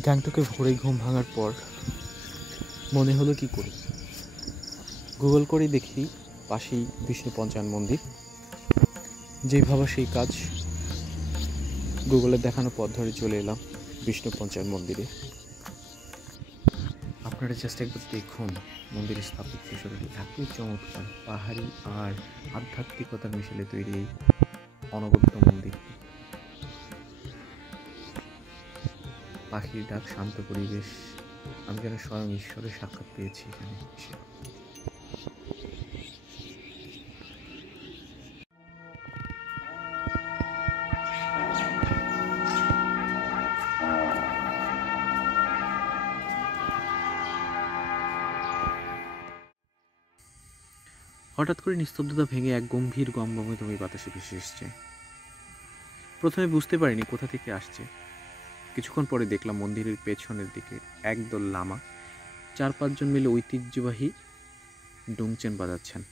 গ্যাংটকে ভোরে ঘুম ভাঙার পর মনে হলো কি করি, গুগল করেই দেখি পাশেই বিষ্ণু পঞ্চায়ন মন্দির। যেই ভাবা সেই কাজ, গুগলের দেখানো পথ ধরে চলে এলাম বিষ্ণু পঞ্চায়ন মন্দিরে। আপনারা জাস্ট একবার দেখুন মন্দিরের স্থাপত্য শৈলী এত চমৎকার, পাহাড়ি আর আধ্যাত্মিকতার মিশেলে তৈরি এই অনবদ্য মন্দিরটি। পাখির ডাক, শান্ত পরিবেশ, আমি যেন স্বয়ং ঈশ্বরের সাক্ষাৎ পেয়েছি এখানে এসে। হঠাৎ করে নিস্তব্ধতা ভেঙে এক গম্ভীর গমগমে বাতাসে ভেসে এসছে। প্রথমে বুঝতে পারিনি কোথা থেকে আসছে। কিছুক্ষণ পরে দেখলাম মন্দিরের পেছনের দিকে একদল লামা 4-5 জন মিলে ঐতিহ্যবাহী ডুংচেন বাজাচ্ছেন।